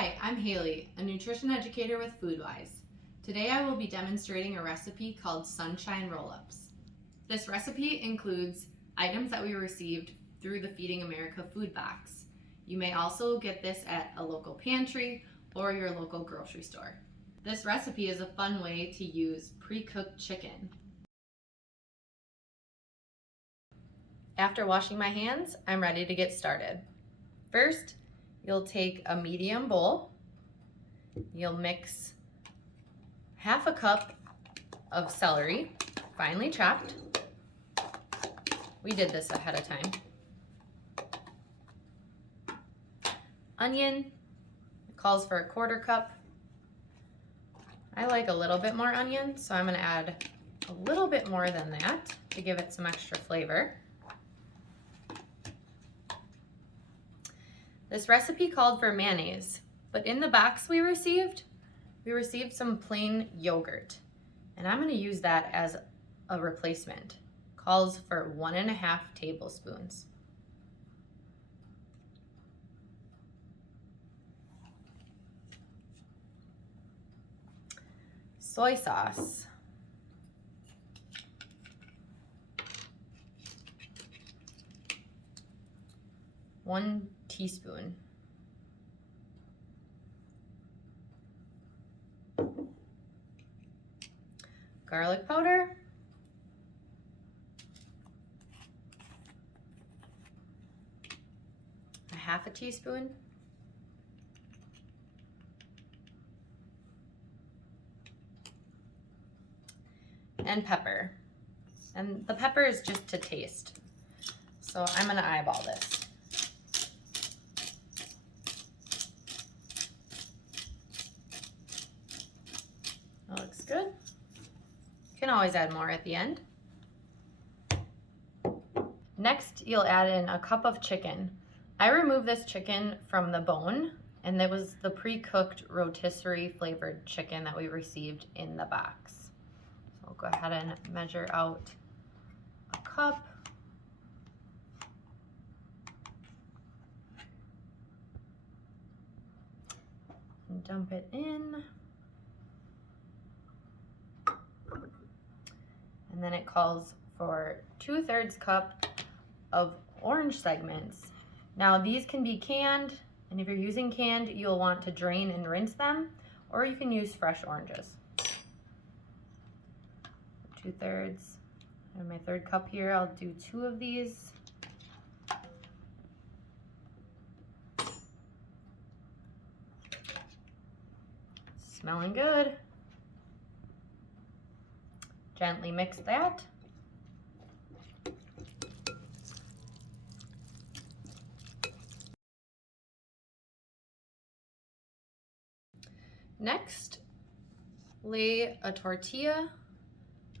Hi, I'm Haley, a nutrition educator with FoodWise. Today I will be demonstrating a recipe called Sunshine Roll-Ups. This recipe includes items that we received through the Feeding America food box. You may also get this at a local pantry or your local grocery store. This recipe is a fun way to use pre-cooked chicken. After washing my hands, I'm ready to get started. First, you'll take a medium bowl. You'll mix half a cup of celery, finely chopped. We did this ahead of time. Onion, it calls for a quarter cup. I like a little bit more onion, so I'm gonna add a little bit more than that to give it some extra flavor. This recipe called for mayonnaise, but in the box we received some plain yogurt, and I'm gonna use that as a replacement. Calls for 1.5 tablespoons. Soy sauce. 1 teaspoon. Garlic powder. A 1/2 teaspoon. And pepper. And the pepper is just to taste. So I'm gonna eyeball this. That looks good. You can always add more at the end. Next, you'll add in a cup of chicken. I removed this chicken from the bone, and it was the pre-cooked rotisserie flavored chicken that we received in the box. So I'll go ahead and measure out a cup. And dump it in. And then it calls for 2/3 cup of orange segments. Now these can be canned, and if you're using canned, you'll want to drain and rinse them, or you can use fresh oranges. 2/3. And my 1/3 cup here, I'll do 2 of these. Smelling good. Gently mix that. Next, lay a tortilla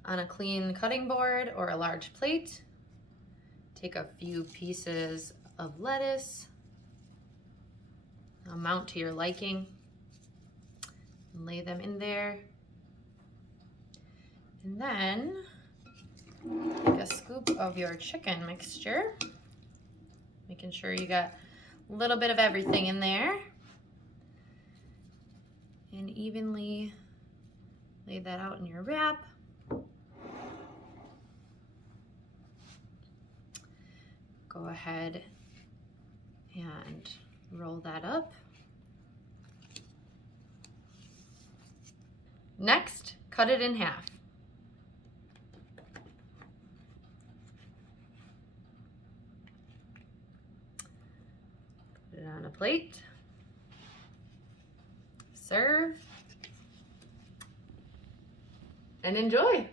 on a clean cutting board or a large plate. Take a few pieces of lettuce, amount to your liking, and lay them in there. And then take a scoop of your chicken mixture, making sure you got a little bit of everything in there, and evenly lay that out in your wrap. Go ahead and roll that up. Next, cut it in half. Put it on a plate. Serve and enjoy.